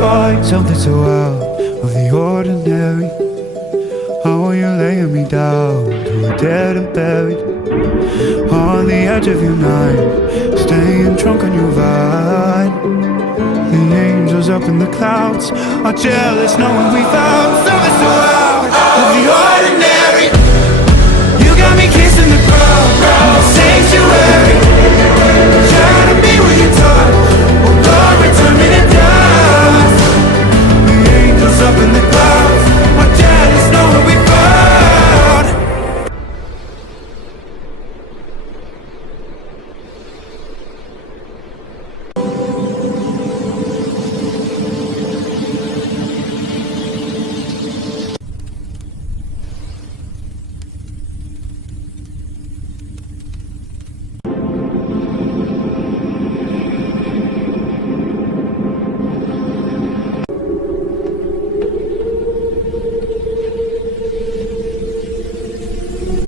find something so out of the ordinary. How are you laying me down to a dead and buried on the edge of your night, staying drunk on your vine. The angels up in the clouds are jealous knowing we found something so out of the ordinary. You got me kissing the ground, the sanctuary.